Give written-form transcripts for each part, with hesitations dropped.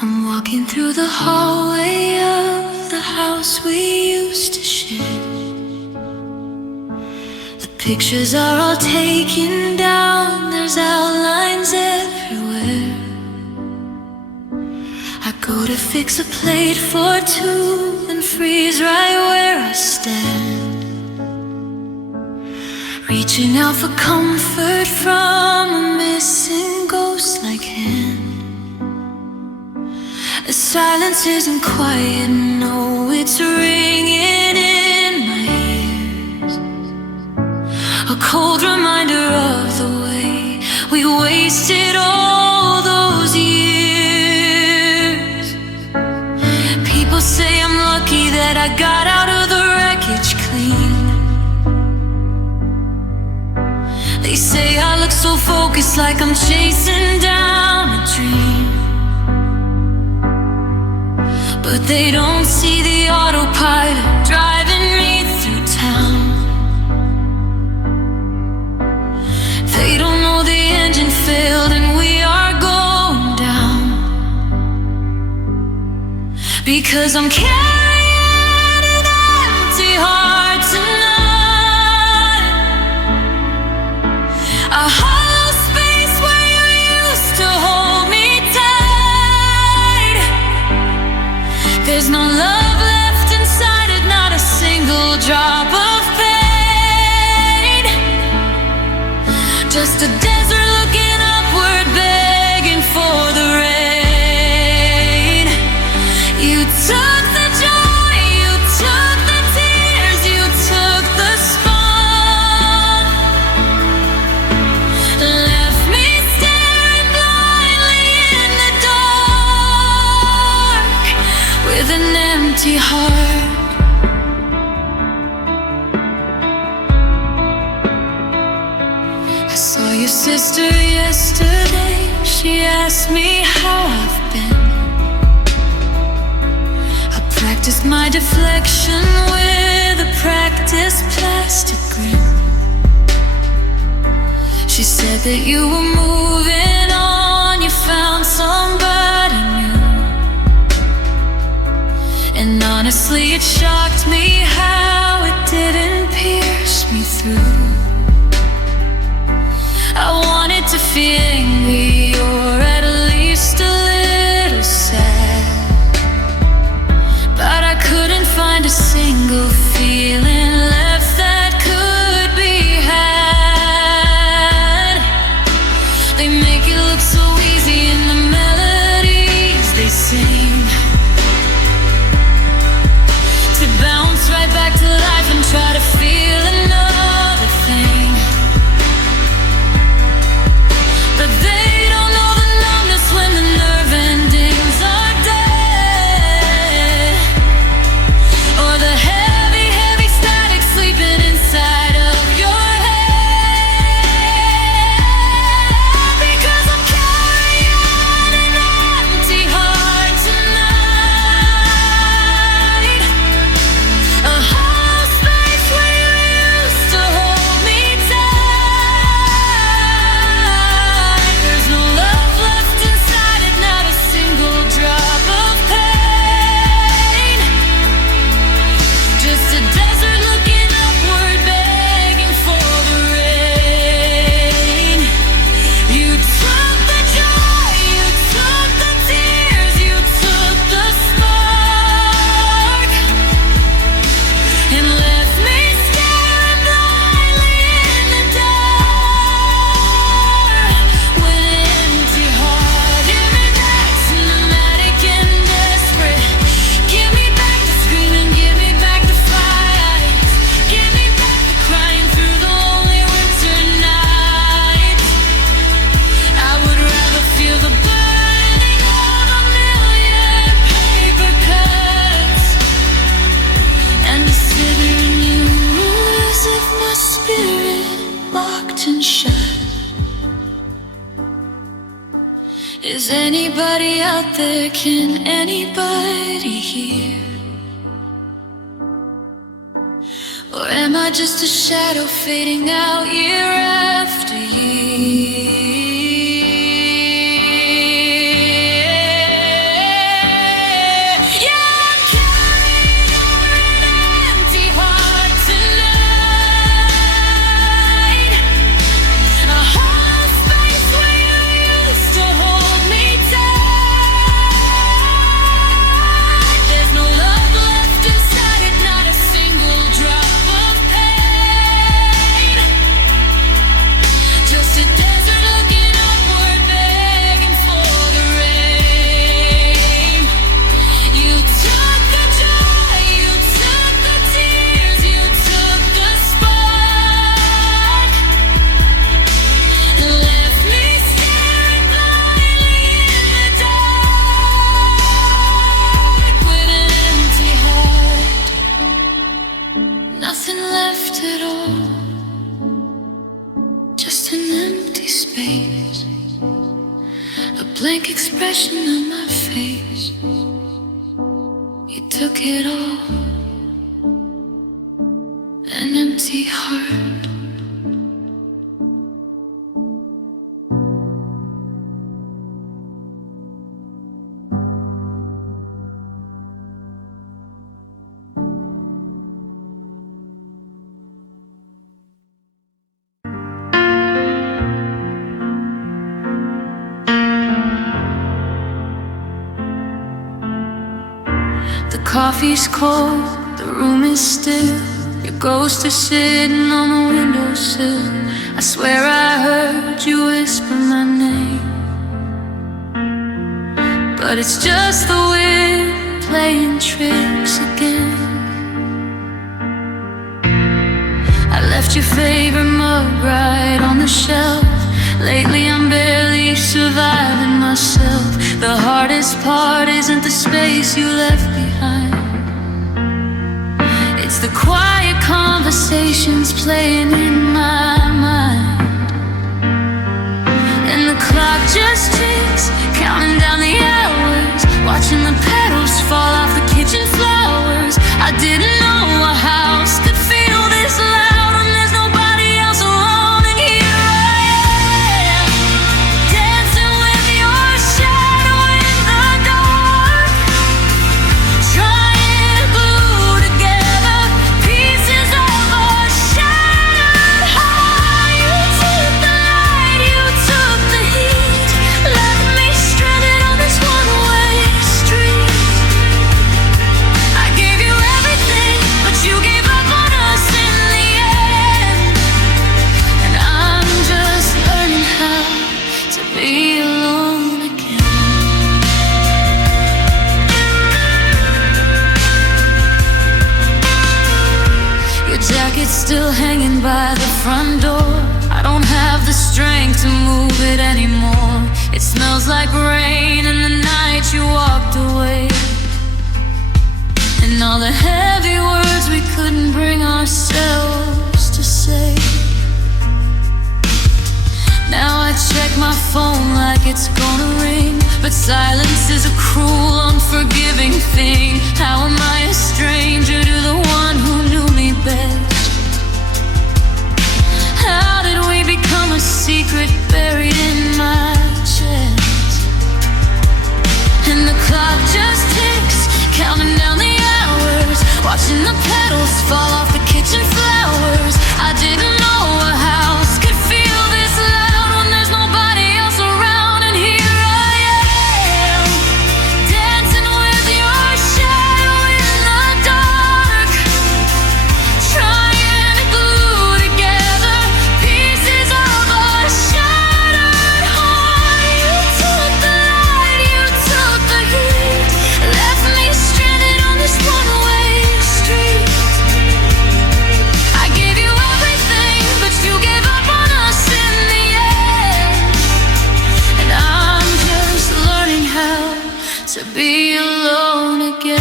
I'm walking through the hallway of the house we used to share. The pictures are all taken down, there's outlines everywhere. I go to fix a plate for two and freeze right where I stand, reaching out for comfort from a missing ghost-like hand. The silence isn't quiet, no, it's ringing in my ears. A cold reminder of the way we wasted all those years. People say I'm lucky that I got out of the wreckage clean. They say I look so focused, like I'm chasing down a dream. But they don't see the autopilot driving me through town. They don't know the engine failed and we are going down. Because I'm carrying an empty heart tonight, a hollow space where you used to hold me tight. There's no love left inside it, not a single drop of pain. Just a desert looking upward, begging for the rain. You took the joy, you took the tears, you took the spark, left me staring blindly in the dark with an empty heart. I saw your sister yesterday. She asked me how I've been. I practiced my deflection with a practiced plastic grin. She said that you were moving on, you found somebody new. And honestly, it shocked me how it didn't pierce me through. I wanted to feel angry or at least a little sad, but I couldn't find a single feeling left that could be had. They make it look so easy in the melodies they sing, to bounce right back to life and try to feel another thing. But they don't know the numbness when the nerve endings are dead, or the heavy, heavy static sleeping inside of your head. Because I'm carrying an empty heart tonight, a hollow space where you used to hold me tight. There's no love left inside it, not a single drop of pain. Just a desert looking upward, begging for the rain. You took the joy, you took the tears, you took the spark, and left me staring blindly in the dark with an empty heart. Give me back cinematic and desperate. Give me back the screaming, give me back the fight. Give me back the crying through the lonely winter nights. I would rather feel the burning of a million paper cuts and to sit here in you as if my spirit locked and shut. Is anybody out there? Can anybody hear? Or am I just a shadow fading out year after year? space, a blank expression on my face. You took it all, an empty heart. Coffee's cold, the room is still. Your ghost is sitting on the windowsill. I swear I heard you whisper my name, but it's just the wind playing tricks again. I left your favorite mug right on the shelf. Lately I'm barely surviving myself. The hardest part isn't the space you left behind, it's the quiet conversations playing in my mind. And the clock just ticks, counting down the hours, watching the petals fall off the kitchen flowers. I didn't know a house could feel this loud when there's nobody else around. And here I am, dancing with your shadow in the dark, trying to glue together pieces of a shattered heart. You took the light, you took the heat, left me stranded on this one-way street. I gave you everything, but you gave up on us in the end. And I'm just learning how to be alone again. Your jacket's still hanging by the front door. I don't have the strength to move it anymore. It smells like rain and the night you walked away, and all the heavy words we couldn't bring ourselves to say. Now I check my phone like it's gonna ring, but silence is a cruel, unforgiving thing. How am I a stranger to the one who knew me best? How did we become a secret buried in my chest? And the clock just ticks, counting down the hours, watching the petals fall off the kitchen flowers. I didn't know a house could feel this loud when there's nobody else around. And here I am, dancing with your shadow in the dark, trying to glue together pieces of a shattered heart. You took the light, you took the heat, left me stranded on this one-way street. I gave you everything, but you gave up on us in the end. And I'm just learning how to be alone again.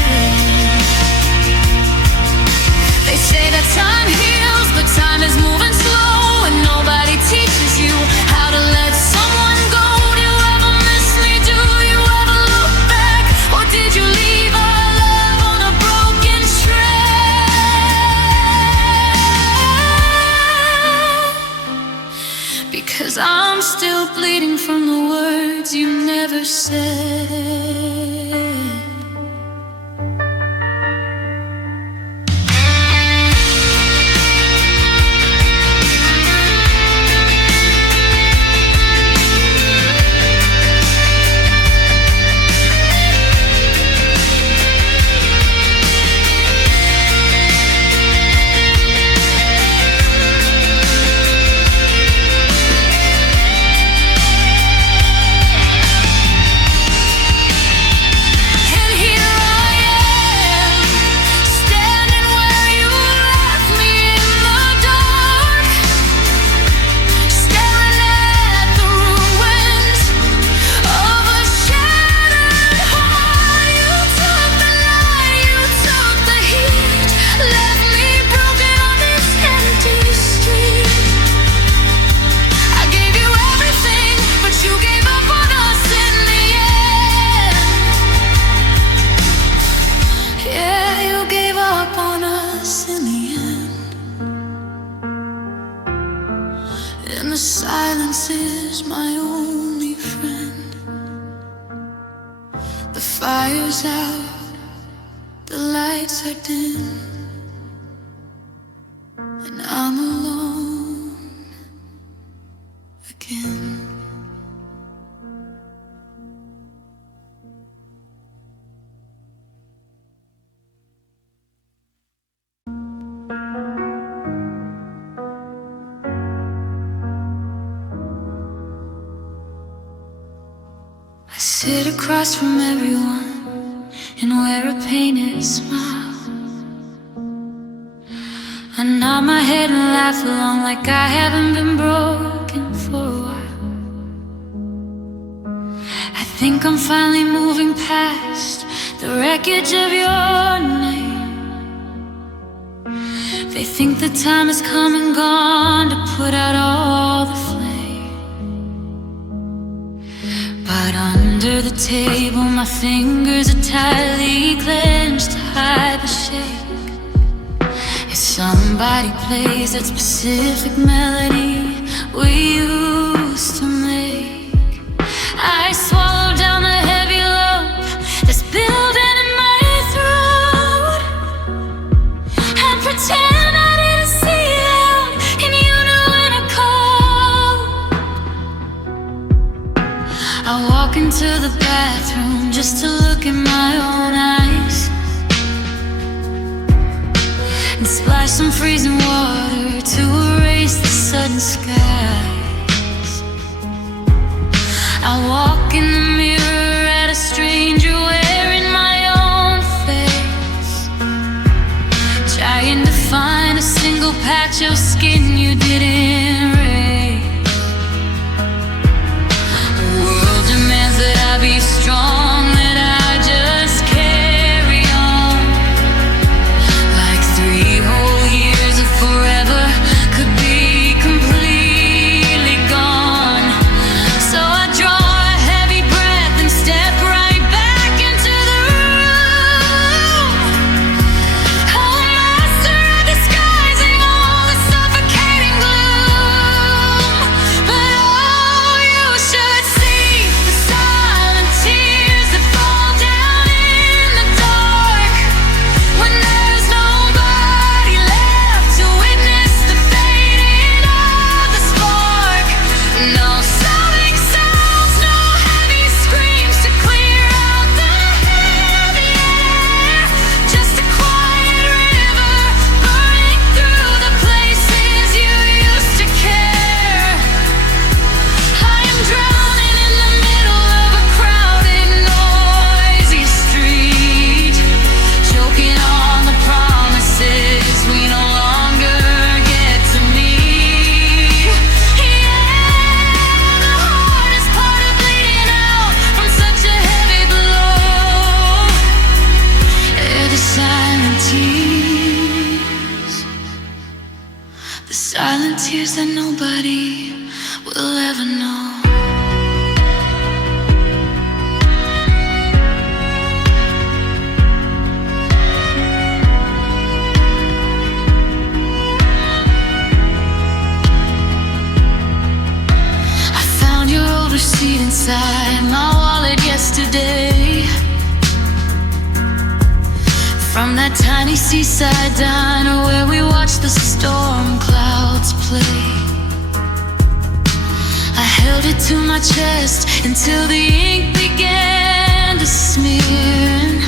They say that time heals, but time is moving slow, and nobody teaches you how to let someone go. Do you ever miss me? Do you ever look back? Or did you leave our love on a broken track? Because I'm still bleeding from the words you never said. silence is my only friend. The fire's out, the lights are dim, and I'm alone again. I sit across from everyone and wear a painted smile. I nod my head and laugh along like I haven't been broken for a while. I think I'm finally moving past the wreckage of your name. They think the time has come and gone to put out all the flame. But under the table, my fingers are tightly clenched to hide the shake. If somebody plays that specific melody we used to make, I swallow down the heavy lump that's building in my throat and pretend I didn't see them, and you knew when I called. I walk into the bathroom just to look in my own eyes and splash some freezing water to erase the sudden skies. I walk in the mirror at a stranger wearing my own face, trying to find a single patch of skin you didn't raise. The world demands that I be strong, that I just carry on, like 3 whole years of forever could be completely gone. So I draw a heavy breath and step right back into the room. Oh, master of disguising all the suffocating gloom. But oh, you should see the silent tears that fall down in the dark when there's nobody left to witness the fading of the spark. No sobbing sounds, no heavy screams to clear out the heavy air, just a quiet river burning through the places you used to care. I am drowning in the middle of a crowded, noisy street, choking on the promises we no longer get to meet. Yeah, the hardest part of bleeding out from such a heavy blow, they're the silent tears, the silent tears that nobody will ever know. I found your old receipt inside my wallet yesterday, from that tiny seaside diner where we watched the storm clouds play. I held it to my chest until the ink began to smear,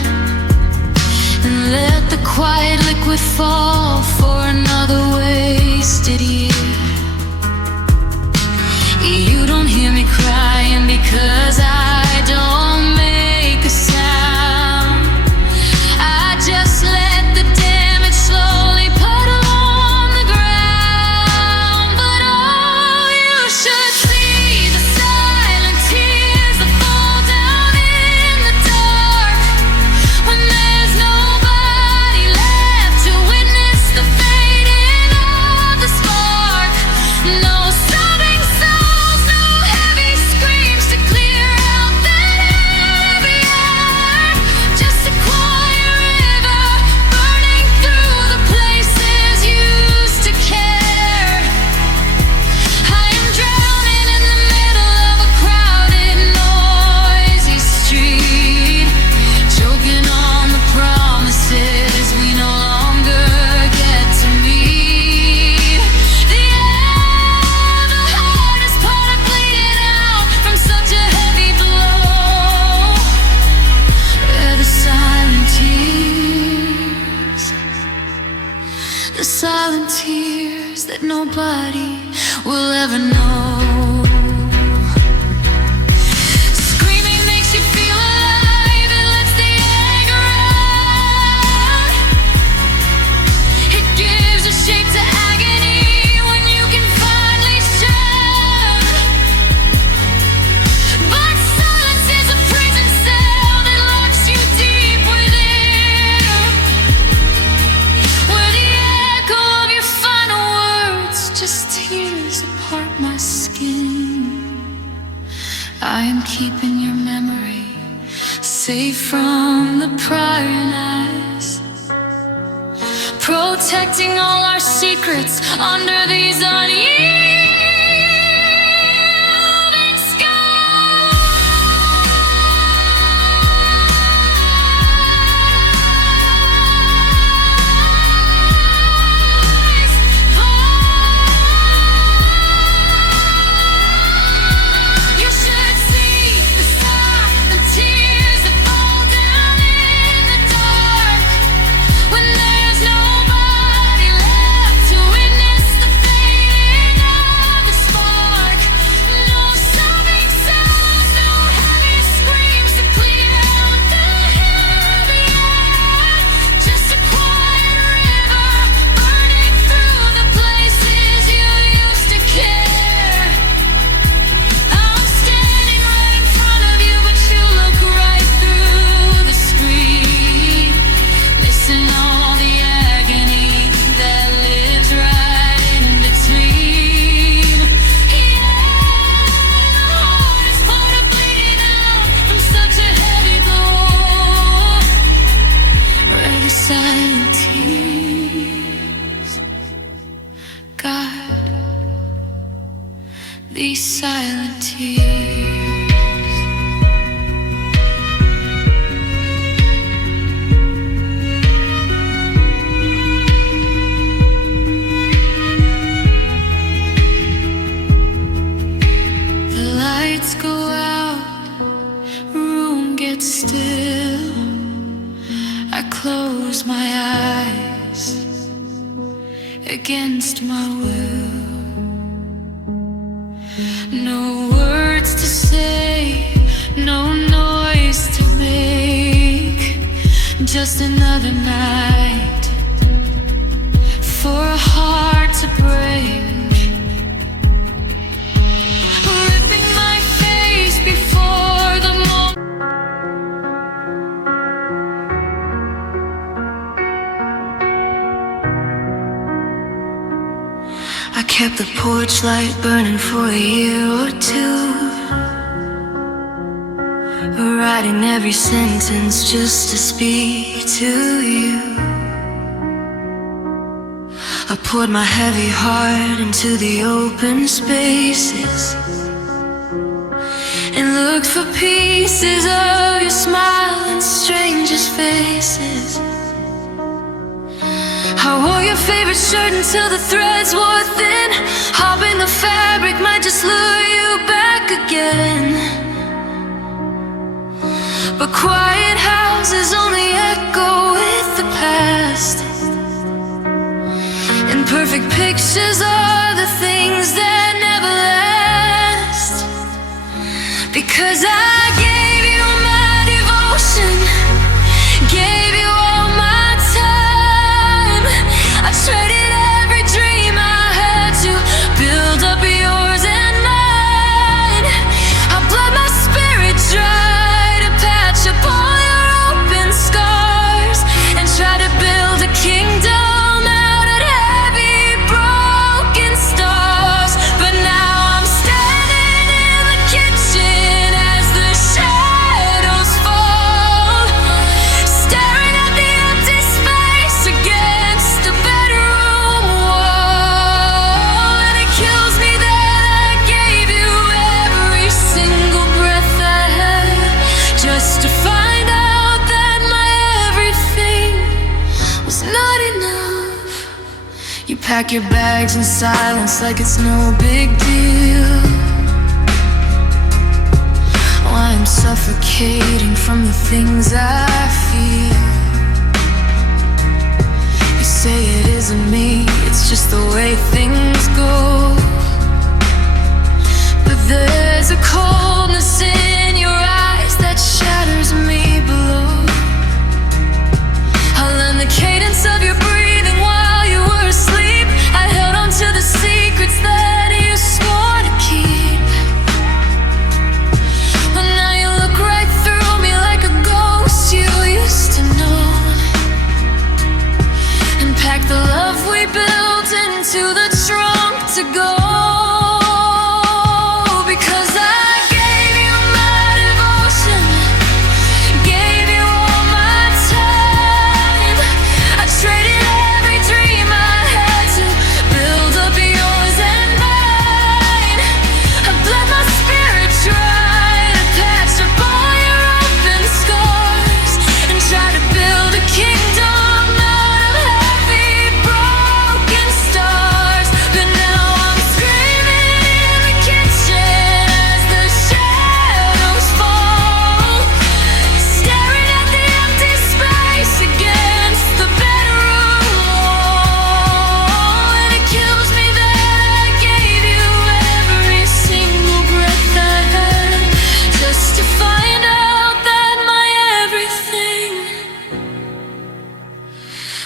and let the quiet liquid fall for another wasted year. You don't hear me crying because I don't make a sound. I just let the damage slowly puddle on the ground. But oh, you should see the silent tears that fall down in the dark when there's nobody left to witness the fading of the spark. nobody will ever know. Screaming makes you feel alive, it lets the anger out. It gives a shape to agony when you can finally shout. But silence is a prison cell that locks you deep within, where the echo of your final words just tears apart my skin. I am keeping your memory safe from the prying eyes, protecting all our secrets under these unyielding skies. You should see the silent tears that fall down in the dark when there's nobody left to witness the fading of the spark. No sobbing sounds, no heavy screams to clean out the heavy air. Just a quiet river burning through the places you used to care. I'm standing right in front of you, but you look right through the screen. Listen all the agony that lives right in between. Yeah, the hardest part of bleeding out from such a heavy blow are the silent tears. God, these silent tears. The lights go out, room gets still. I close my eyes against my will. No words to say, no noise to make. Just another night for a heart to break. Ripping my face before the moment. I kept the porch light burning for a year or two, writing every sentence just to speak to you. I poured my heavy heart into the open spaces and looked for pieces of your smile in strangers' faces. I wore your favorite shirt until the threads wore thin, hoping the fabric might just lure you back again. But quiet houses only echo with the past. Imperfect pictures are the things that never last. Because I gave you my devotion, gave you all my time. I traded every dream I had to build up yours and mine. I bled my spirit dry to patch up all your open scars and try to build a kingdom out of heavy broken stars. But now I'm standing in the kitchen as the shadows fall, staring at the empty space against the bedroom wall. And it kills me that I gave you every single breath I had, just to find out that my everything was not enough. You pack your bags in silence like it's no big deal. Oh, I'm suffocating from the things I feel. You say it isn't me, it's just the way things go. But there's a coldness in your eyes that shatters me below. I learned the cadence of your breathing while you were asleep. I held on to the secrets that you swore to keep. But now you look right through me like a ghost you used to know, and pack the love we built into the trunk to go.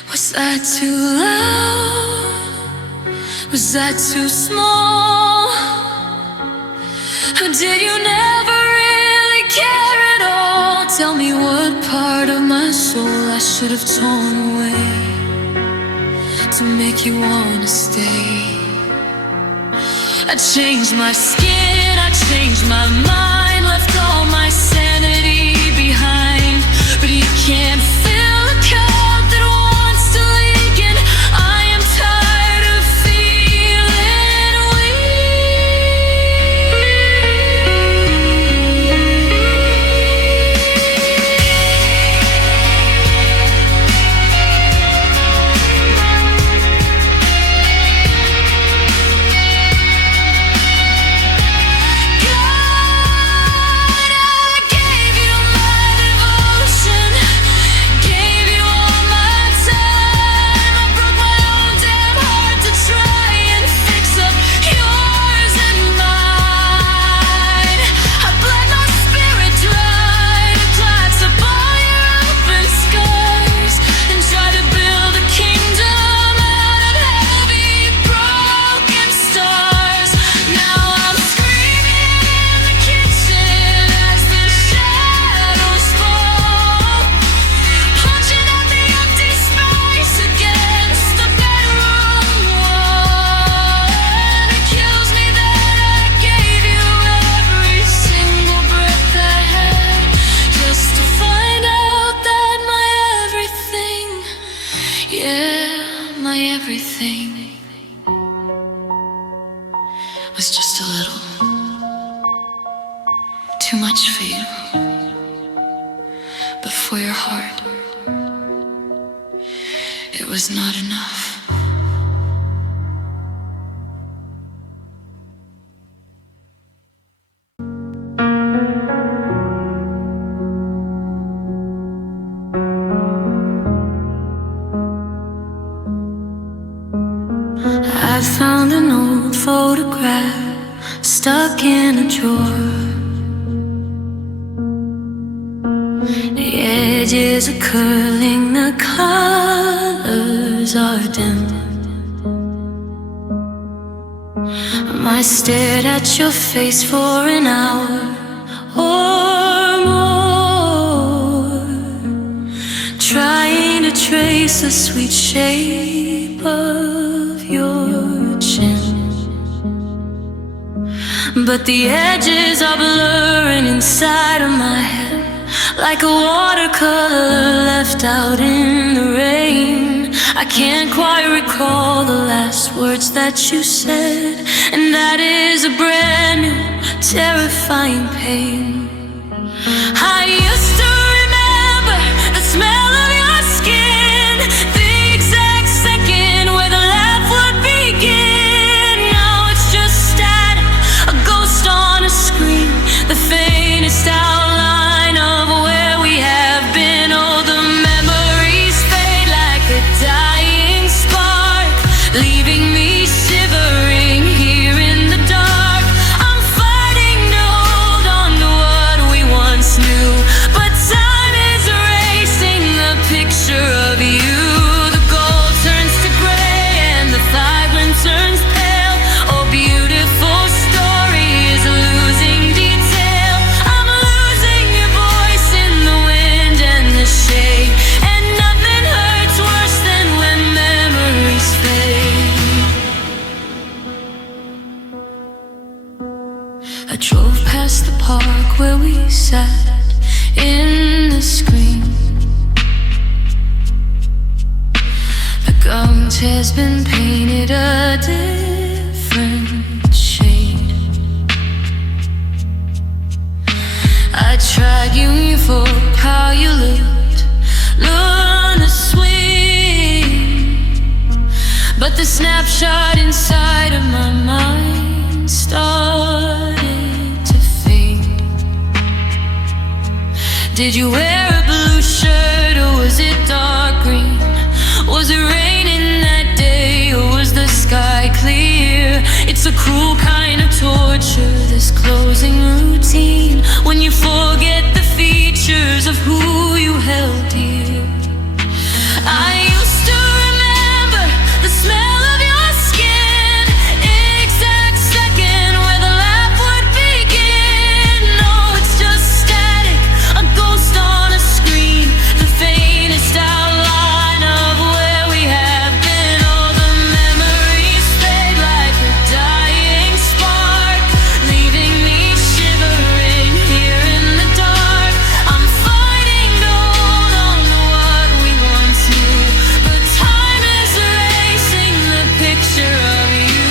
Was I too loud? Was I too small? Or did you never really care at all? Tell me what part of my soul I should have torn away to make you wanna stay. I changed my skin, I changed my mind, left all my sanity behind. But you can't fill a cup that wants to leak, and I am tired of feeling everything was just a little too much for you. But for your heart, it was not enough. I found an old photograph stuck in a drawer. The edges are curling, the colors are dim. I stared at your face for an hour or more, trying to trace the sweet shape of your chin. But the edges are blurring inside of my head, like a watercolor left out in the rain. I can't quite recall the last words that you said, and that is a brand new, terrifying pain. I used to remember the smell of your skin, the exact second where the laugh would begin. Now it's just static, a ghost on a screen, the faintest outline of where we have been. Oh, the memories fade like a dying spark, leaving drove past the park where we sat in the screen. The gunk has been painted a different shade. I tried you for how you looked, learn to swim, but the snapshot inside of my mind started to fade. Did you wear a blue shirt or was it dark green? Was it raining that day or was the sky clear? It's a cruel kind of torture, this closing routine, when you forget the features of who you held dear. I used to remember the smell of your skin, exact second where the laugh would begin. No, it's just static, a ghost on a screen, the faintest outline of where we have been. All the memories fade like a dying spark, leaving me shivering here in the dark. I'm fighting to hold on to what we once knew, but time is erasing the picture of you.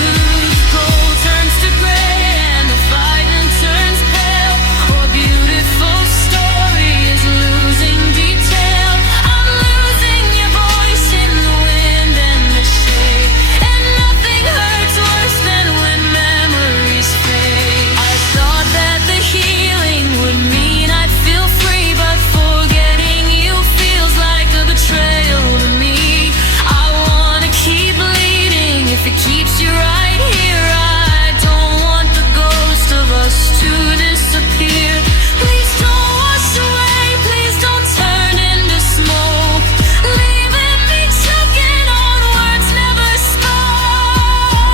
Gold turns to gray and the fighting turns pale. Or beautiful story is losing detail. I'm losing your voice in the wind and the shade, and nothing hurts worse than when memories fade. I thought that the healing would mean I'd feel free, but forgetting you feels like a betrayal to me. I wanna keep bleeding if it keeps you right here. I don't want the ghost of us to disappear. Please don't wash away, please don't turn into smoke, leaving me choking on words never spoke.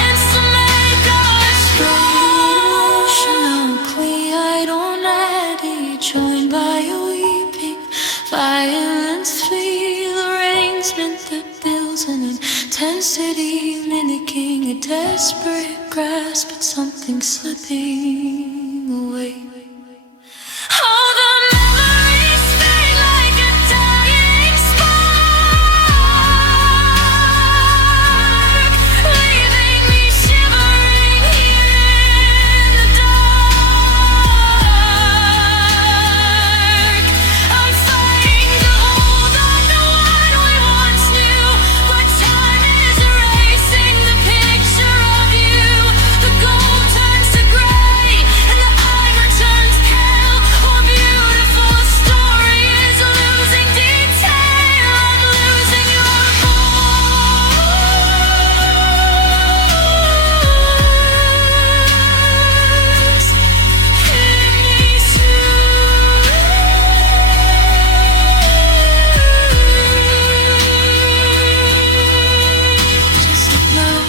And so make us emotionally idonati, joined by your weeping, violence flee. The rains meant that builds an intensity, mimicking a desperate grasp at something slipping away. All the memories fade like a dying spark, leaving me shivering here in the dark. I'm fighting to hold on to what we once knew, but time is erasing the picture of you. The gold turns to gray and the ivory turns pale. Or beautiful story is losing detail. I'm losing your voice in these shoes. Just a blow,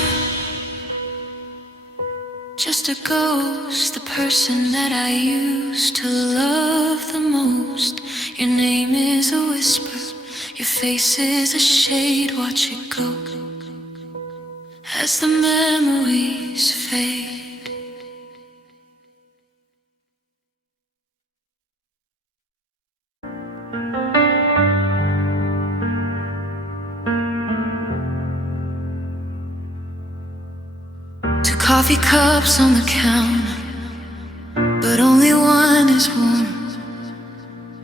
just a ghost, the person that I used to love the most. Your name is a whisper, your face is a shade. Watch it go as the memories fade. Two coffee cups on the counter, but only one is warm.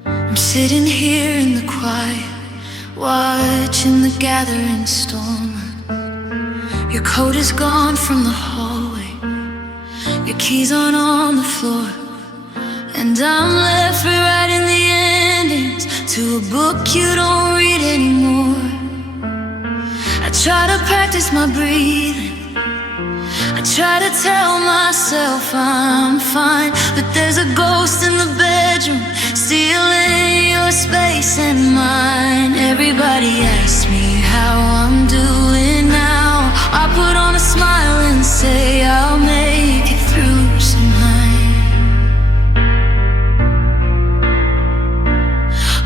I'm sitting here in the quiet, watching the gathering storm. Your coat is gone from the hallway, your keys aren't on the floor, and I'm left rewriting the endings to a book you don't read anymore. I try to practice my breathing, I try to tell myself I'm fine, but there's a ghost in the bedroom, stealing your space and mine. Everybody asks me how I'm doing now. I put on a smile and say I'll make it through somehow.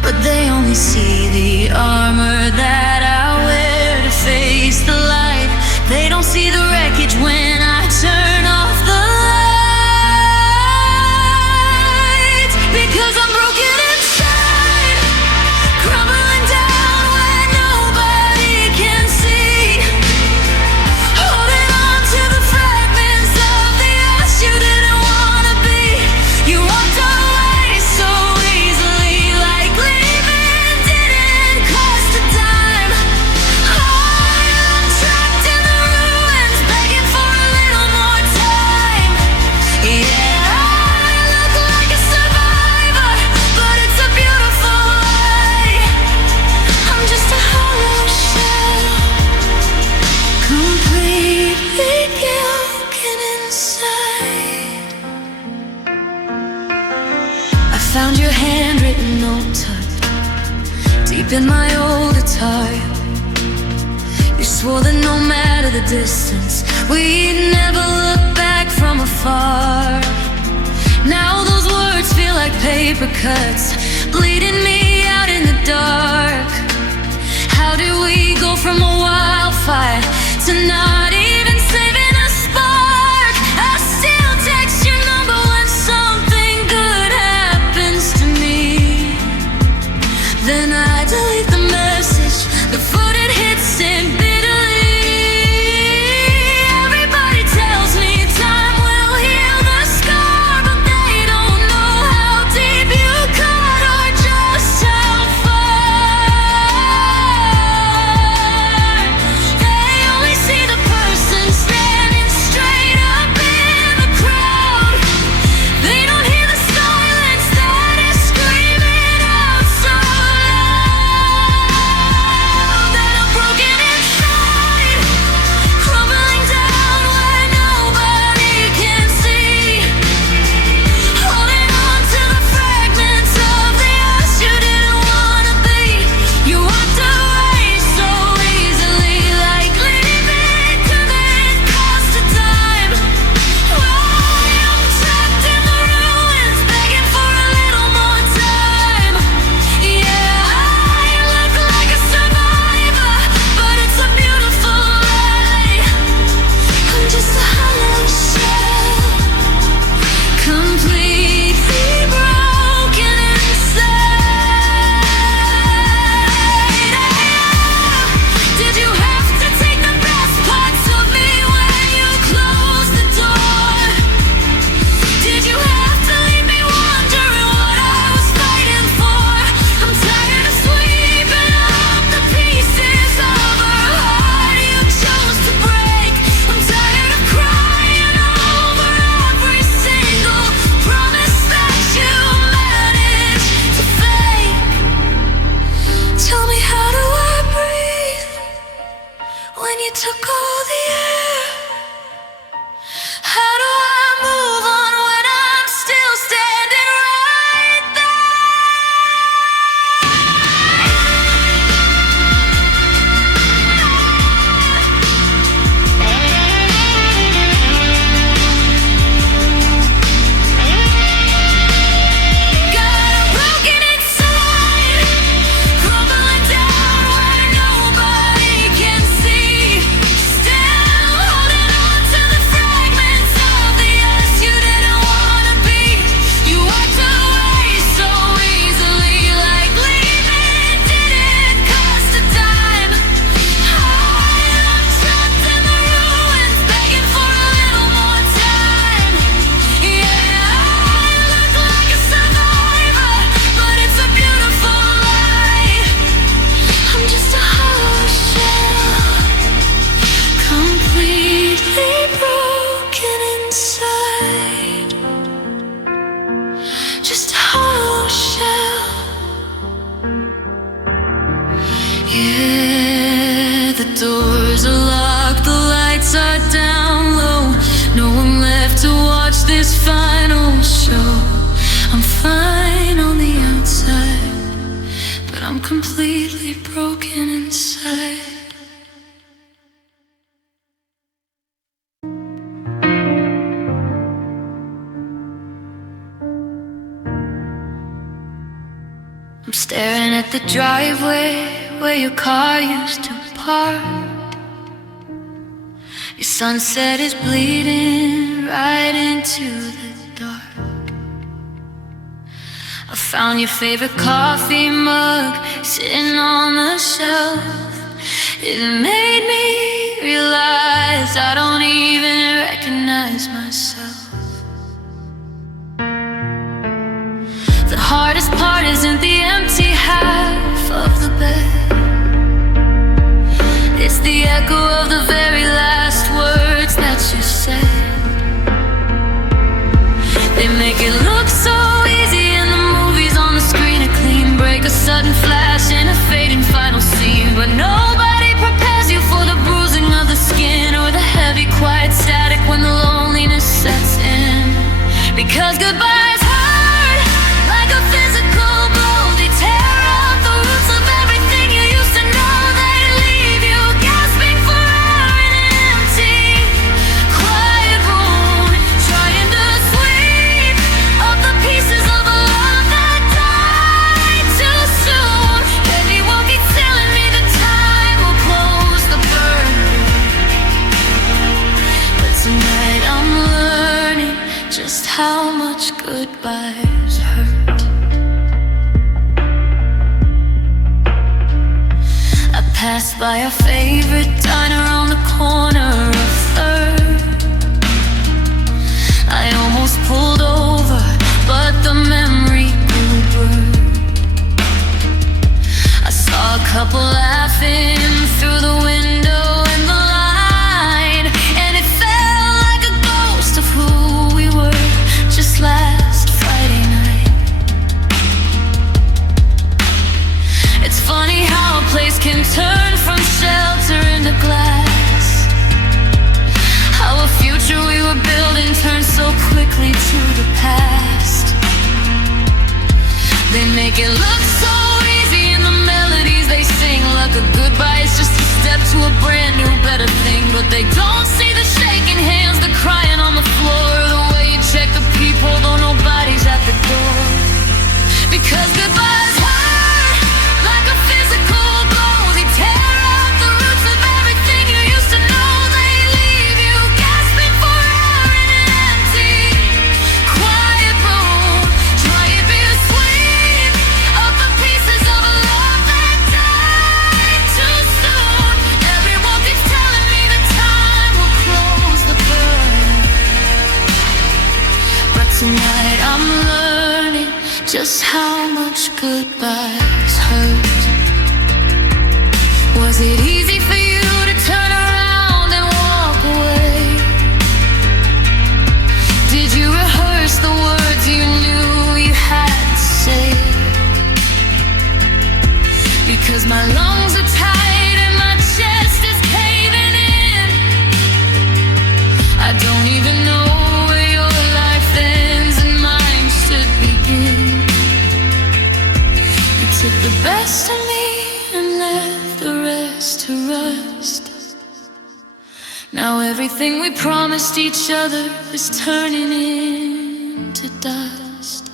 But they only see the armor that I wear to note tucked deep in my old guitar. You swore that no matter the distance, we'd never look back from afar. Now those words feel like paper cuts, bleeding me out in the dark. How did we go from a wildfire to not even saving a spark? I still text your number when something good happens to me. Then I delete the message before it hits in bitterly. Everybody tells me time will heal the scar, but they don't know how deep you cut or just how far. They only see the person standing straight up in the crowd. They don't hear the silence that is screaming out so loud that I'm broken inside, crumbling down where nobody can see, holding on to the fragments of the us you didn't wanna be. You walked away so easily, like leaving couldn't cost a dime. Why I'm trapped in the ruins, begging for a little more time. Yeah, I look like a survivor, but it's a beautiful lie. I'm just a hollow shell, completely broken inside. Did you have to take the best parts of me when you closed the door? Did you have to leave me wondering what I was fighting for? I'm tired of sweeping up the pieces of our heart you chose to break. I'm tired of crying over every single promise that you managed to fake. Tell me, how do I breathe when you took all the air? How do I move on when I'm still standing right Got broken inside, crumbling down where nobody can see, still holding on to the fragments of the us you didn't wanna be. You walked away so easily, like leaving didn't cost a dime. I'm trapped in the ruins, begging for a little more time. Yeah, I look like a survivor, but it's a beautiful lie. I'm just a hollow shell, completely broken inside. Just a hollow shell. Yeah, the doors are locked, the lights are down low. No one left to watch this final show. I'm fine on the outside, but I'm completely broken inside. I'm staring at the driveway where your car used to park. Your sunset is bleeding right into the dark. I found your favorite coffee mug sitting on the shelf. It made me realize I don't even recognize myself. The hardest part isn't the empty half of the bed. It's the echo of the very last words that you said. They make it look so easy in the movies, on the screen, a clean break, a sudden flash and a fading final scene. But nobody prepares you for the bruising of the skin, or the heavy quiet static when the loneliness sets in. Because goodbye is hard, like a physical blow. how much goodbyes hurt. I passed by our favorite diner on the corner of 3rd. I almost pulled over, but the memory grew blurred. I saw a couple laughing through the window in the line, and it felt like a ghost of who we were just last Friday night. It's funny how a place can turn from shelter into glass, how a future we were building turned so quickly to the past. They make it look so easy in the melodies they sing, like a goodbye is just a step to a brand new better thing. But they don't see the shaking hands, the crying on the floor, the way you check the people though nobody's at the door. Because goodbyes hurt like a physical blow. They tear out the roots of everything you used to know. They leave you gasping for air in an empty, quiet room. Try it bittersweet of the pieces of a love that died too soon. Everyone keeps telling me that time will close the burn, but tonight I'm learning just how much goodbyes hurt. Was it easy for you to turn around and walk away? Did you rehearse the words you knew you had to say? Because my lungs are tight and my chest is caving in. I don't even know where your life ends and mine should begin. You took the best of me and left the rest to rust. Now everything we promised each other is turning into dust.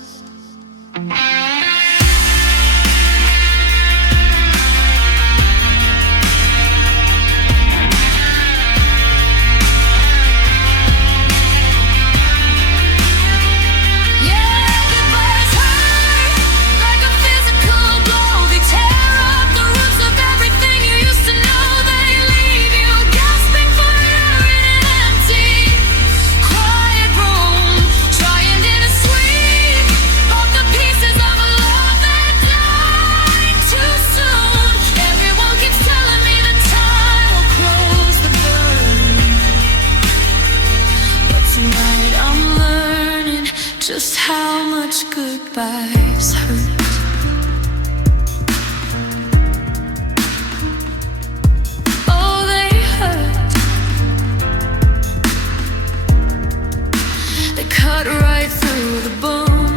Just how much goodbyes hurt. Oh, they hurt. They cut right through the bone.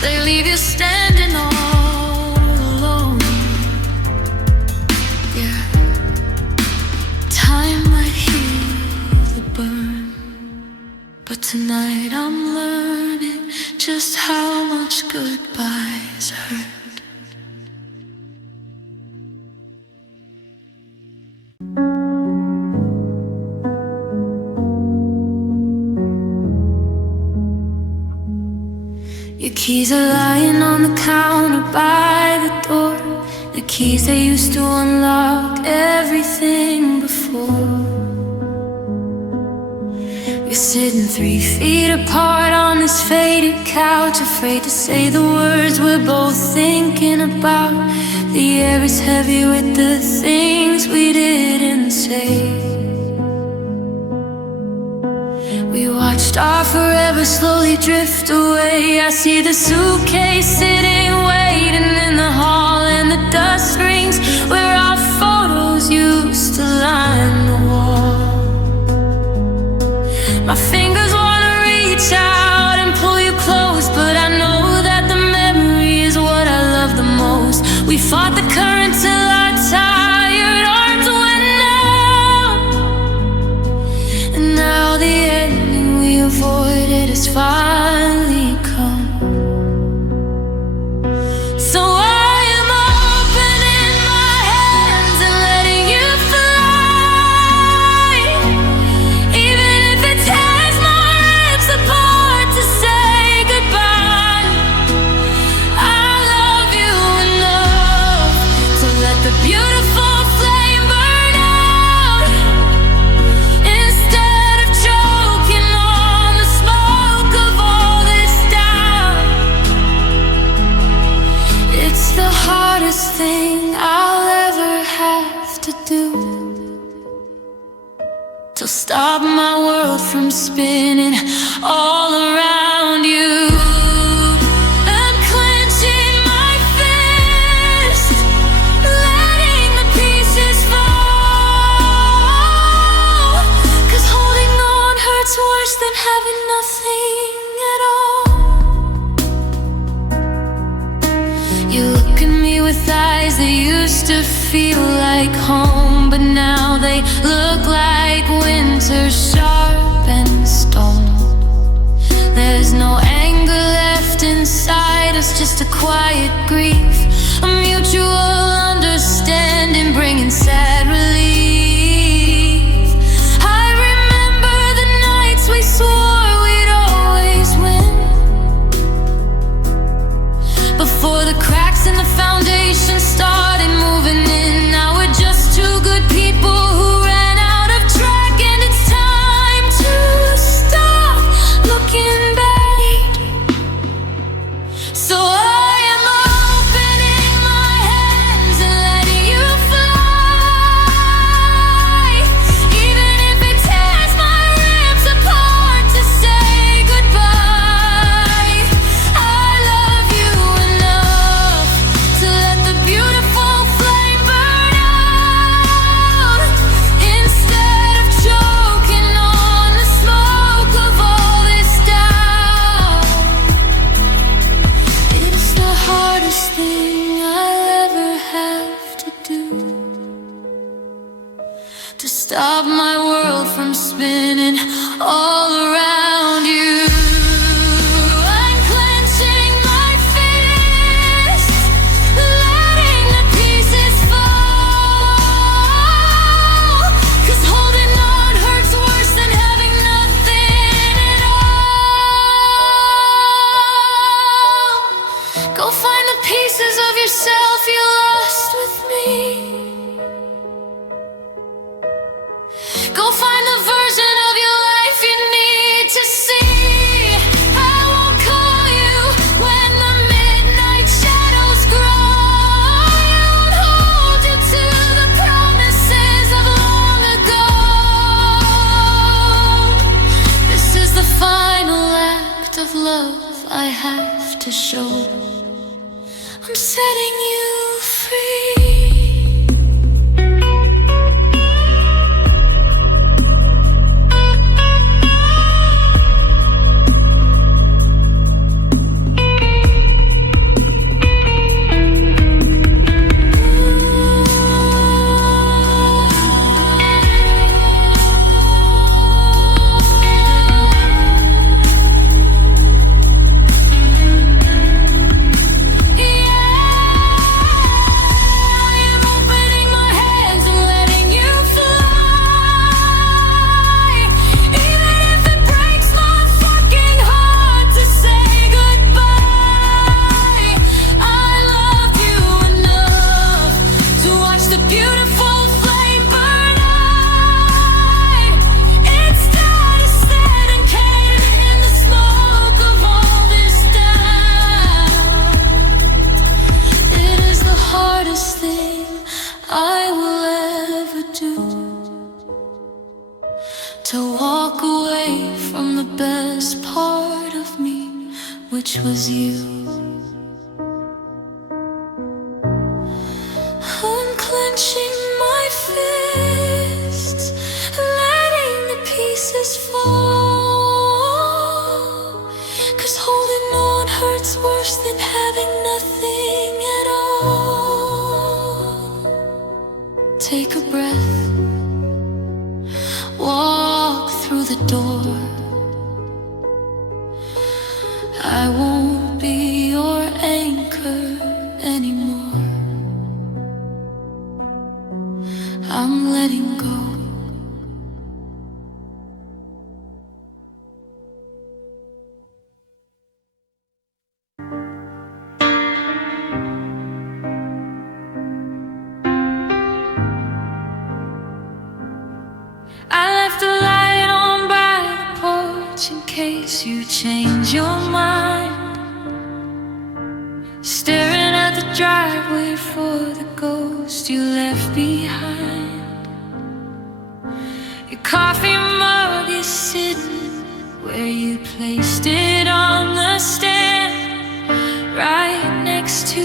They leave you standing all alone. Yeah, time might heal the burn, but tonight I'm learning just how much goodbyes hurt. Your keys are lying on the counter by the door, the keys that used to unlock everything before. You're sitting 3 feet apart on this faded couch, afraid to say the words we're both thinking about. The air is heavy with the things we didn't say. We watched our forever slowly drift away. I see the suitcase sitting waiting in the hall, and the dust rings where our photos used to line the wall. My fingers wanna reach out and pull you close, but I know that the memory is what I love the most. We fought the current till our tired arms went numb, and now the ending we avoided has finally come. So I am opening my hands and letting you fly. beautiful flame burn out instead of choking on the smoke of all this doubt. It's the hardest thing I'll ever have to do, to stop my world from spinning all around you. I'm clenching my fist, letting the pieces fall, 'cause holding on hurts worse than having nothing at all. You look at me with eyes that used to feel like home, but now they look like winter, sharp and stone. There's no anger left inside us, just a quiet grief, a mutual understanding, bringing sad relief. I remember the nights we swore we'd always win, before the cracks in the foundation started moving in. Now we're just two good people who ran out of track, and it's time to stop looking back. So I am opening my hands and letting you fly, even if it tears my ribs apart to say goodbye. I love you enough to let the beautiful flame burn out instead of choking on the smoke of all this doubt. It's the hardest thing I'll ever have to do, to stop my world from spinning all around you. I'm clenching my fist, letting the pieces fall, 'cause holding on hurts worse than having nothing at all. Go find the pieces of yourself you lost with me. Go find the version of your life you need to see. I won't call you when the midnight shadows grow. I won't hold you to the promises of long ago. This is the final act of love I have to show. I'm setting you free. Which was you. I'm clenching my fists, letting the pieces fall, 'cause holding on hurts worse than having nothing at all. Take a breath, walk through the door. I won't be your anchor anymore. I'm letting go. case you change your mind. Staring at the driveway for the ghost you left behind. Your coffee mug is sitting where you placed it on the stand, right next to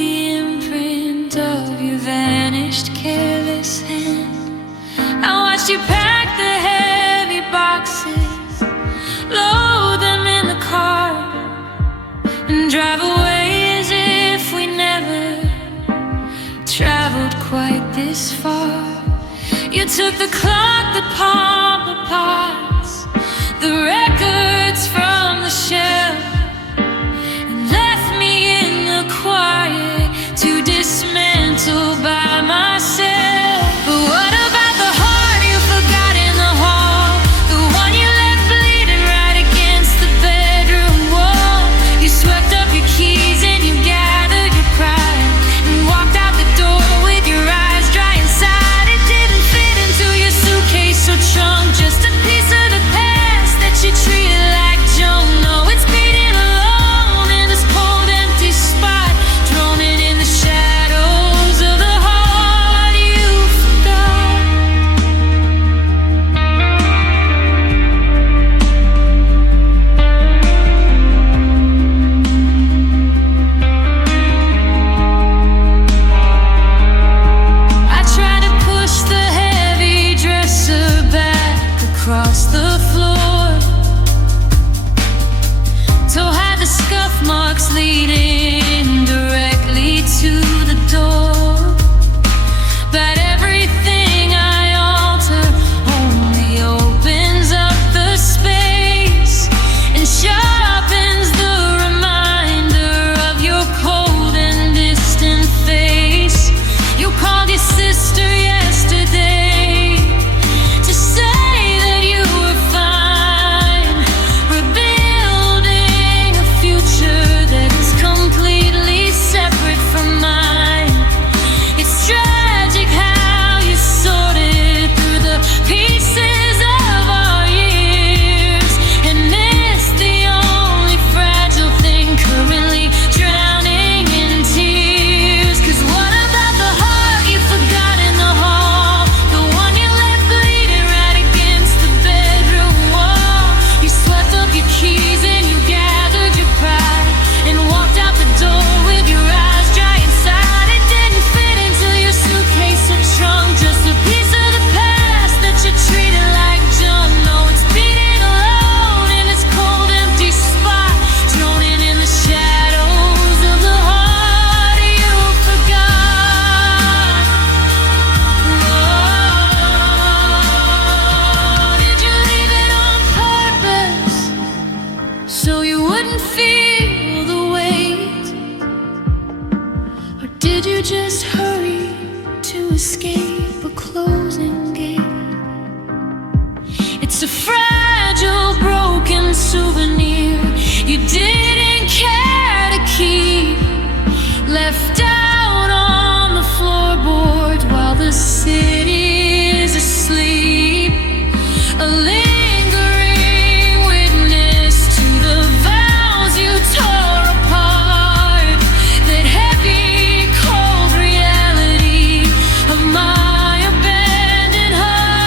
the imprint of your vanished careless hand. I watched you pack the heavy boxes, load them in the car, and drive away as if we never traveled quite this far. You took the clock, the pomp pots, the records from the shelf, and left me in the quiet to dismantle by myself. But what about the heart you forgot in the hall, the one you left bleeding right against the bedroom wall? You swept up your keys and you gathered your pride and walked out the door with your eyes dry inside. It didn't fit into your suitcase or trunk, just a piece of the past that you treated like junk. No, it's beating alone in this cold empty spot, droning in the shadows of the heart you forgot. I tried to push the heavy dresser back across the floor, so had the scuff marks leading directly to the door. But everything I alter only opens up the space and sharpens the reminder of your cold and distant face. You called your sister yesterday to say that you were fine, rebuilding a future that is completely separate from mine. It's tragic how you sorted through the pieces of our years and missed the only fragile thing currently drowning in tears. 'Cause what about the heart you forgot in the hall, the one you left bleeding right against the bedroom wall? You swept up your keys and you gathered your pride and walked out the door with your eyes dry inside. It didn't fit into your suitcase or trunk, just a piece of the past that you treated like junk. No, it's beating alone in this cold empty spot, droning in the shadows of the heart you forgot. Oh, did you leave it on purpose so you wouldn't feel the weight? Or did you just hurry to escape a closing gate? It's a fragile, broken souvenir you didn't care to keep, left out on the floorboards while the city is asleep. A lingering witness to the vows you tore apart, that heavy, cold reality of my abandoned heart.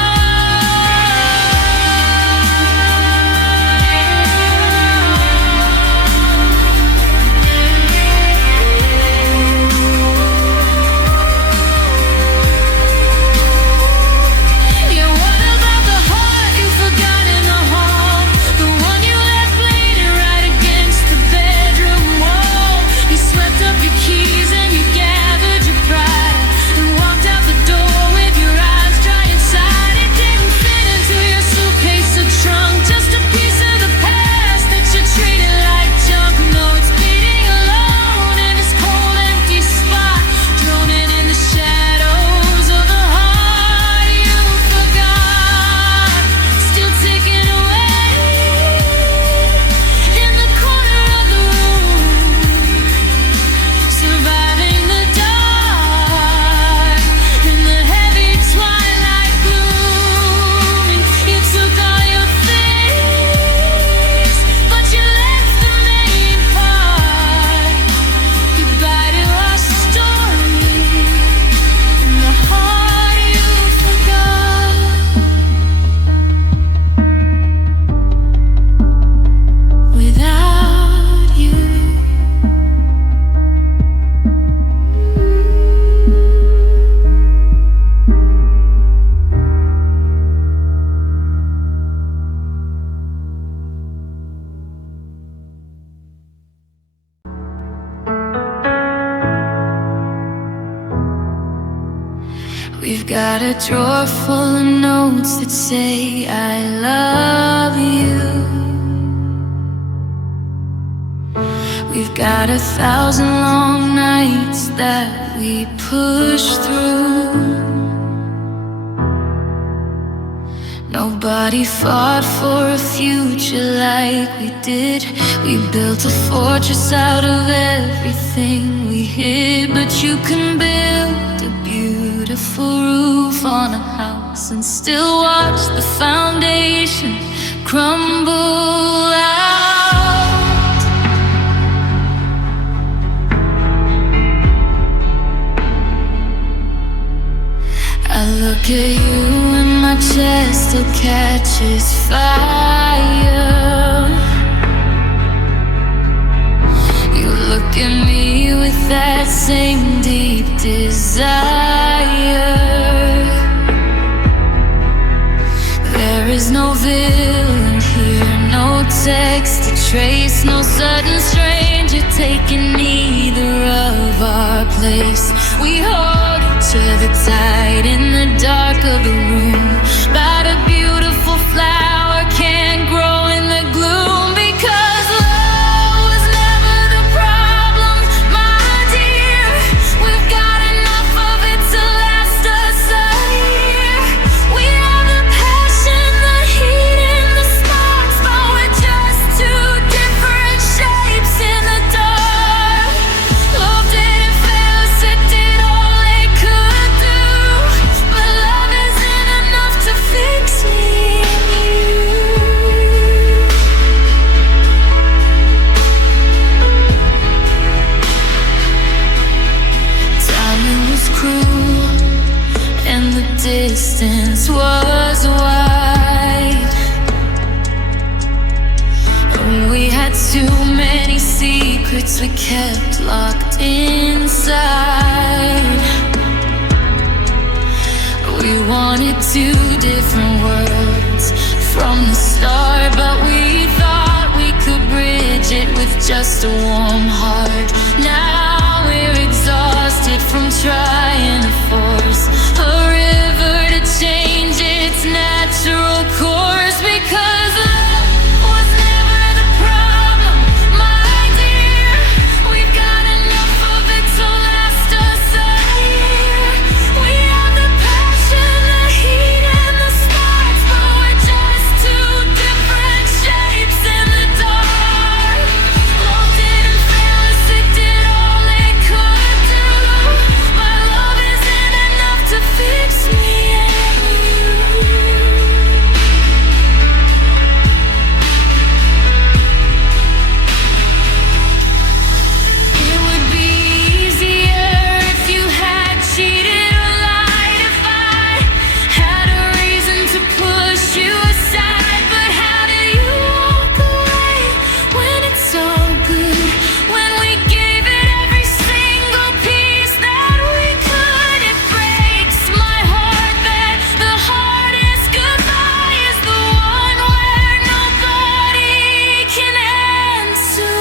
We've got a drawer full of notes that say I love you. We've got 1,000 long nights that we push through. Nobody fought for a future like we did. We built a fortress out of everything we hid. But you can build a beautiful roof on a house and still watch the foundation crumble out. I look at you and my chest still catches fire. You look at me with that same deep desire. There is no villain here, no text to trace, no sudden stranger taking either of our place. We hold each other tight in the dark of the room, but a beautiful flower can't grow in the gloom. Because love was never the problem, my dear. We've got enough of it to last us a year. We have the passion, the heat, and the sparks, but we're just two different shapes in the dark. Love didn't fail us, it did all it could do, but love isn't enough to fix me and you. Timing was cruel and the distance was wide. We had too many secrets we kept locked inside. We wanted two different worlds from the start, but we thought we could bridge it with just a warm heart. Now we're exhausted from trying to force a river to change its natural course. Because love was never the problem, my dear. We've got enough of it to last us a year. We have the passion, the heat, and the sparks, but we're just two different shapes in the dark. Love didn't fail us, it did all it could do, but love isn't enough to fix me and you. It would be easier if you had cheated or lied, if I had a reason to push you aside. But how do you walk away when it's so good? When we gave it every single piece that we could. It breaks my heart that the hardest goodbye is the one where nobody can answer.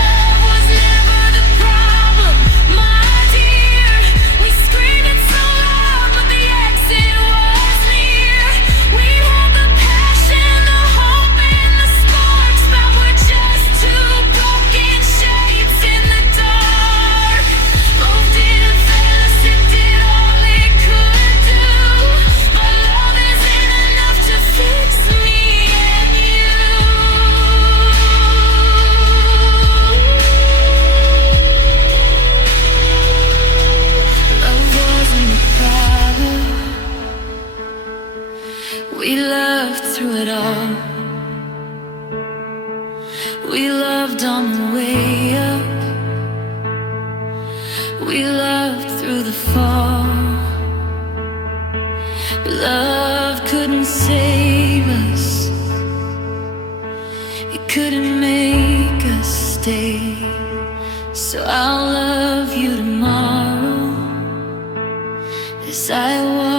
Love was never the problem, my dear. We screamed it so loud, but the exit was near. We had the passion, the hope, and the sparks, but we're just two broken shapes in the dark. Love didn't fail us, it did all it could do, but love isn't enough to fix me and you. Love wasn't the problem. We loved through it all. We loved on the way up. We loved through the fall. But love couldn't save us. It couldn't make us stay. So I'll love you tomorrow. as I was.